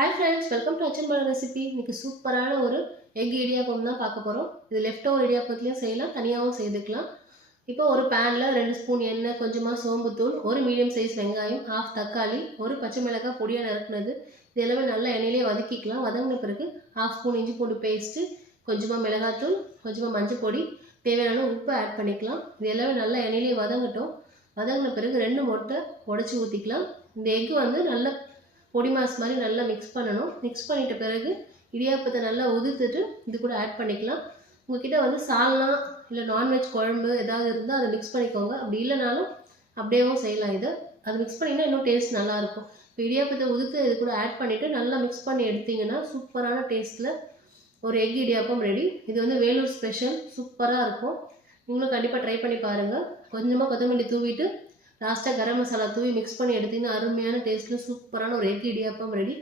Hi friends, welcome to அச்சன்பல recipe. இன்னைக்கு சூப்பரான ஒரு எக் இடியாப்பம் தான் பார்க்க போகிறோம். இது லெஃப்ட் ஓவர் இடியாப்பத்துலேயும் செய்யலாம், தனியாகவும் செய்துக்கலாம். இப்போ ஒரு பேனில் 2 ஸ்பூன் எண்ணெய், கொஞ்சமாக சோம்புத்தூள், ஒரு மீடியம் சைஸ் வெங்காயம், ஹாஃப் தக்காளி, ஒரு பச்சை மிளகாய் பொடியாக நறுக்குனது, இது எல்லாமே நல்லா எண்ணெயிலே வதக்கிக்கலாம். வதங்கின பிறகு ஹாஃப் ஸ்பூன் இஞ்சி பூண்டு பேஸ்ட்டு, கொஞ்சமாக மிளகாத்தூள், கொஞ்சமாக மஞ்சள் பொடி, தேவையான உப்பு ஆட் பண்ணிக்கலாம். இது எல்லாமே நல்லா எண்ணெயிலே வதங்கட்டும். வதங்கின பிறகு 2 முட்டை உடச்சி ஊற்றிக்கலாம். இந்த எக்கு வந்து நல்லா பொடி மாஸ் மாதிரி நல்லா மிக்ஸ் பண்ணணும். மிக்ஸ் பண்ணிட்ட பிறகு இடியாப்பத்தை நல்லா உதிர்த்துட்டு இது கூட ஆட் பண்ணிக்கலாம். உங்ககிட்ட வந்து சால்னா இல்லை நான்வெஜ் குழம்பு ஏதாவது இருந்தால் அதை மிக்ஸ் பண்ணிக்கோங்க. அப்படி இல்லைனாலும் அப்படியேவும் செய்யலாம். இதை அது மிக்ஸ் பண்ணிங்கன்னா இன்னும் டேஸ்ட் நல்லாயிருக்கும். இப்போ இடியாப்பத்தை உதிர்த்து இது கூட ஆட் பண்ணிவிட்டு நல்லா மிக்ஸ் பண்ணி எடுத்திங்கன்னா சூப்பரான டேஸ்ட்டில் ஒரு எக் இடியாப்பம் ரெடி. இது வந்து வேலூர் ஸ்பெஷல், சூப்பராக இருக்கும். நீங்களும் கண்டிப்பாக ட்ரை பண்ணி பாருங்கள். கொஞ்சமாக கொத்தமல்லி தூவிட்டு லாஸ்ட்டாக கரம் மசாலா தூவி மிக்ஸ் பண்ணி எடுத்திங்கன்னா அருமையான டேஸ்ட்டில் சூப்பரான ஒரு எக் இடியாப்பம் ரெடி.